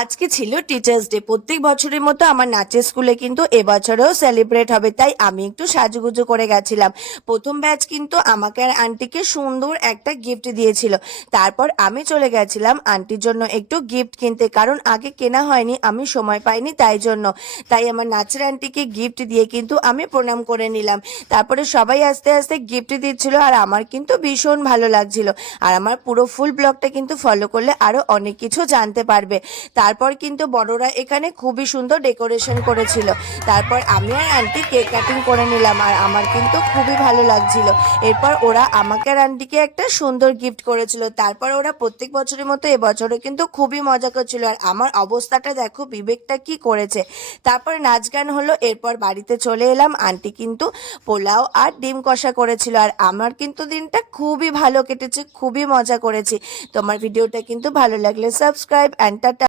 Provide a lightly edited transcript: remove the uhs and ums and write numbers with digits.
আজকে ছিল teachers day. প্রত্যেক বছরের মতো আমার নাচের স্কুলে কিন্তু এবছরেও সেলিব্রেট হবে, তাই আমি একটু সাজুগুজু করে গেছিলাম। প্রথম ব্যাচ কিন্তু আমাকে আর আন্টিকে সুন্দর একটা গিফট দিয়েছিল। তারপর আমি চলে গেছিলাম আন্টির জন্য একটু গিফট কিনতে, কারণ আগে কেনা হয়নি, আমি সময় পাইনি তাই জন্য। তাই আমার নাচের আন্টিকে গিফট দিয়ে কিন্তু আমি প্রণাম করে নিলাম। তারপরে সবাই আস্তে আস্তে গিফট দিচ্ছিল আর আমার কিন্তু ভীষণ ভালো লাগছিল। আর আমার পুরো ফুল ব্লগটা কিন্তু ফলো করলে আরও অনেক কিছু জানতে পারবে। তারপর কিন্তু বড়রা এখানে খুবই সুন্দর ডেকোরেশন করেছিল। তারপর আমি আর আন্টি কেক কাটিং করে নিলাম আর আমার কিন্তু খুবই ভালো লাগছিল। এরপর ওরা আমাকে আর আন্টিকে একটা সুন্দর গিফট করেছিল। তারপর ওরা প্রত্যেক বছরের মতো এবছরও কিন্তু খুবই মজা করছিল। আর আমার অবস্থাটা দেখো, বিবেকটা কি করেছে। তারপর নাচ গান হলো, এরপর বাড়িতে চলে এলাম। আন্টি কিন্তু পোলাও আর ডিম কষা করেছিল আর আমার কিন্তু দিনটা খুবই ভালো কেটেছে, খুবই মজা করেছি। তোমার ভিডিওটা কিন্তু ভালো লাগলে সাবস্ক্রাইব অ্যান্ড টাটা।